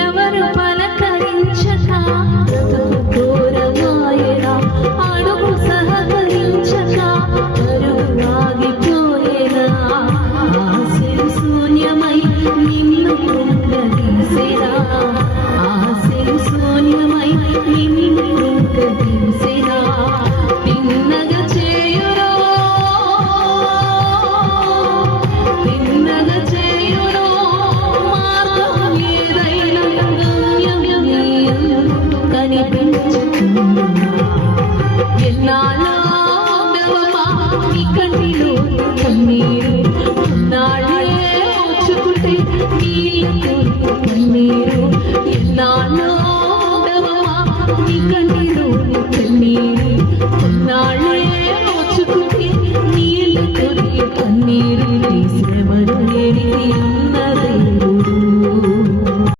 ఎవరు పలకరించక ఘోరమాయనా అడుగు సహకరించక అరుగు ఆగిపోయేనా ఆశలు శూన్యమై నిన్ను కృంగదీసెనా ఆశలు శూన్యమై నిన్ను కృంగదీసెనా పిన్నగా చేయురో పిన్నగా చేయురో మార్గం ఏదైనా గమ్యం కనిపించుతున్నా ఎన్నాళ్ళో ఉండవమా నీ కంటిలో కన్నీరు నాళ్ళే వచ్చుకుంటే నీళ్ళు కన్నీరు ఎన్నాళ్ళో ఉండవమా నీ కంటిలో కన్నీరు నాళ్ళే వచ్చుకుంటే నీళ్ళు కన్నీరు శ్రమను నేరి